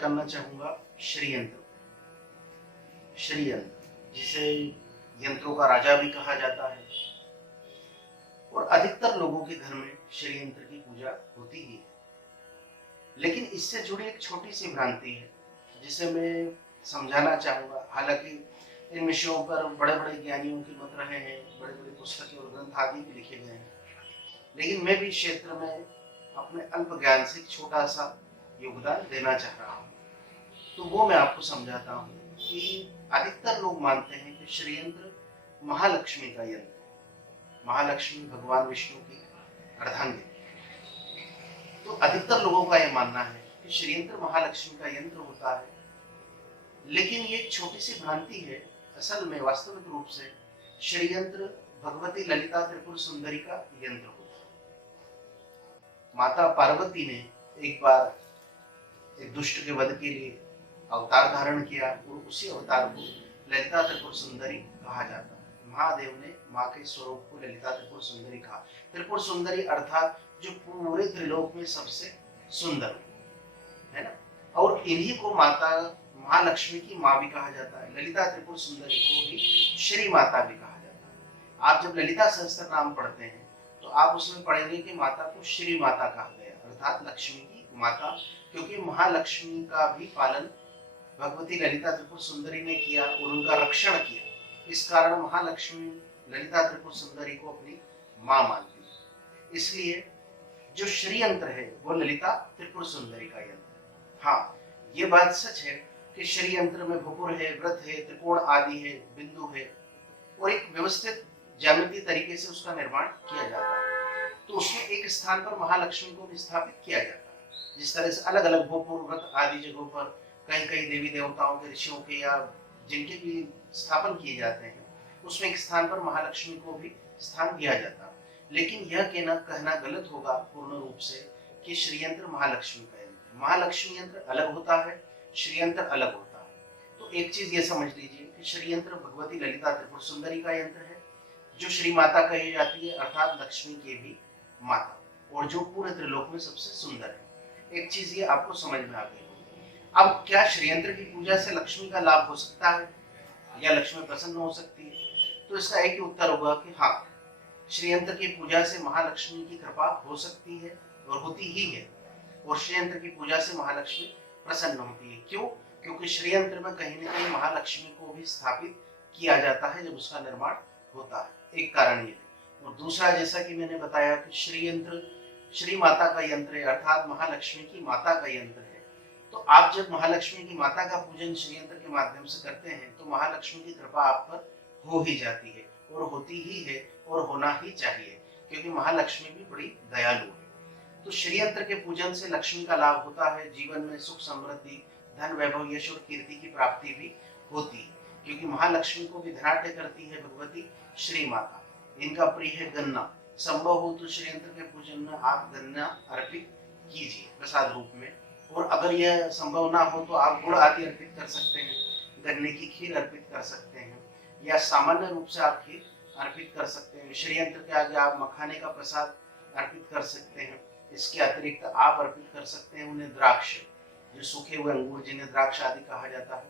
करना चाहूंगा श्रीयंत्र। श्रीयंत्र जिसे यंत्रों का राजा भी कहा जाता है और अधिकतर लोगों के घर में श्रीयंत्र की पूजा होती ही है। लेकिन इससे जुड़ी एक छोटी सी भ्रांति है जिसे मैं समझाना चाहूंगा। हालांकि इन विषयों पर बड़े बड़े ज्ञानियों के मत रहे हैं, बड़े बड़े पुस्तकें और ग्रंथ आदि भी लिखे गए हैं, लेकिन मैं भी इस क्षेत्र में अपने अल्प ज्ञान से एक छोटा सा योगदान देना चाह रहा हूँ। तो वो मैं आपको समझाता हूँ कि अधिकतर लोग मानते हैं कि श्रीयंत्र महालक्ष्मी का यंत्र है। महालक्ष्मी भगवान विष्णु की अर्धांगिनी। तो अधिकतर लोगों का यह मानना है कि श्रीयंत्र महालक्ष्मी का यंत्र होता है, लेकिन ये एक छोटी सी भ्रांति है। असल में वास्तविक रूप से श्रीयंत्र भगवती ललिता त्रिपुर सुंदरी का यंत्र होता है। माता पार्वती ने एक बार एक दुष्ट के वध के लिए अवतार धारण किया और उसी अवतार को ललिता त्रिपुर सुंदरी कहा जाता है। महादेव ने माँ के स्वरूप को ललिता त्रिपुर सुंदरी कहा। त्रिपुर सुंदरी अर्थात जो पूरे त्रिलोक में सबसे सुंदर है ना। और इन्हीं को माता महालक्ष्मी की माँ भी कहा जाता है। ललिता त्रिपुर सुंदरी को ही श्री माता भी कहा जाता है। आप जब ललिता सहस्त्र नाम पढ़ते हैं तो आप उसमें पढ़ेंगे कि माता को श्री माता कहा गया, अर्थात लक्ष्मी की माता, क्योंकि महालक्ष्मी का भी पालन भगवती ललिता त्रिपुर सुंदरी ने किया और उनका रक्षण किया। इस कारण महालक्ष्मी ललिता त्रिपुर सुंदरी को अपनी माँ मानती है। इसलिए जो श्रीयंत्र है वो ललिता त्रिपुर सुंदरी का यंत्र है। हाँ, ये बात सच है कि श्रीयंत्र में भुकुर है, व्रत है, त्रिकोण आदि है, बिंदु है और एक व्यवस्थित ज्यामितीय तरीके से उसका निर्माण किया जाता है। तो उसमें एक स्थान पर महालक्ष्मी को भी स्थापित किया जाता है। जिस तरह से अलग अलग भूपुर व्रत आदि जगहों पर कहीं कहीं देवी देवताओं के, ऋषियों के या जिनके भी स्थापन किए जाते हैं, उसमें एक स्थान पर महालक्ष्मी को भी स्थान दिया जाता है। लेकिन यह कहना गलत होगा पूर्ण रूप से कि श्रीयंत्र महालक्ष्मी का यंत्र। महालक्ष्मी यंत्र अलग होता है, श्रीयंत्र अलग होता है। तो एक चीज ये समझ लीजिए कि श्रीयंत्र भगवती ललिता त्रिपुर सुंदरी का यंत्र है, जो श्री माता कही जाती है, अर्थात लक्ष्मी की भी माता, और जो पूरे त्रिलोक में सबसे सुंदर है। एक चीज ये आपको समझ में आ गई होगी। अब क्या श्रीयंत्र की पूजा से लक्ष्मी का लाभ हो सकता है या लक्ष्मी प्रसन्न हो सकती है? तो इसका एक ही उत्तर होगा कि हाँ, श्रीयंत्र की पूजा से महालक्ष्मी की कृपा हो सकती है और होती ही है। और श्रीयंत्र की पूजा से महालक्ष्मी प्रसन्न होती है। क्यों? क्योंकि श्रीयंत्र में कहीं ना कहीं महालक्ष्मी को भी स्थापित किया जाता है जब उसका निर्माण होता है। एक कारण ये है। और दूसरा, जैसा कि मैंने बताया कि श्रीयंत्र श्री माता का यंत्र है, अर्थात महालक्ष्मी की माता का यंत्र है। तो आप जब महालक्ष्मी की माता का पूजन श्रीयंत्र के माध्यम से करते हैं तो महालक्ष्मी की कृपा आप पर हो ही जाती है और होती ही है और होना ही चाहिए, क्योंकि महालक्ष्मी भी बड़ी दयालु है। तो श्रीयंत्र के पूजन से लक्ष्मी का लाभ होता है। जीवन में सुख समृद्धि, धन वैभव, यश और कीर्ति की प्राप्ति भी होती है, क्योंकि महालक्ष्मी को भी धनाढ्य करती है भगवती श्री माता। इनका प्रिय है गन्ना। संभव हो तो श्रीयंत्र के पूजन में आप गन्ना अर्पित कीजिए प्रसाद रूप में, और अगर यह संभव ना हो तो आप गुड़ आदि अर्पित कर सकते हैं, गन्ने की खीर अर्पित कर सकते हैं, या सामान्य रूप से आप खीर अर्पित कर सकते हैं। श्रीयंत्र के आगे आप मखाने का प्रसाद अर्पित कर सकते हैं। इसके अतिरिक्त आप अर्पित कर सकते हैं उन्हें द्राक्ष, जो सूखे हुए अंगूर जिन्हें द्राक्ष आदि कहा जाता है,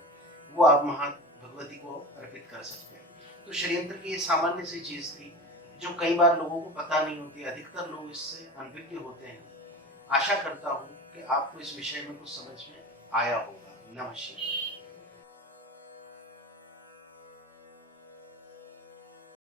वो आप भगवती को अर्पित कर सकते हैं। तो श्रीयंत्र की ये सामान्य सी चीज थी जो कई बार लोगों को पता नहीं होती। अधिकतर लोग इससे अनभिज्ञ होते हैं। आशा करता हूँ कि आपको इस विषय में कुछ समझ में आया होगा। नमस्कार।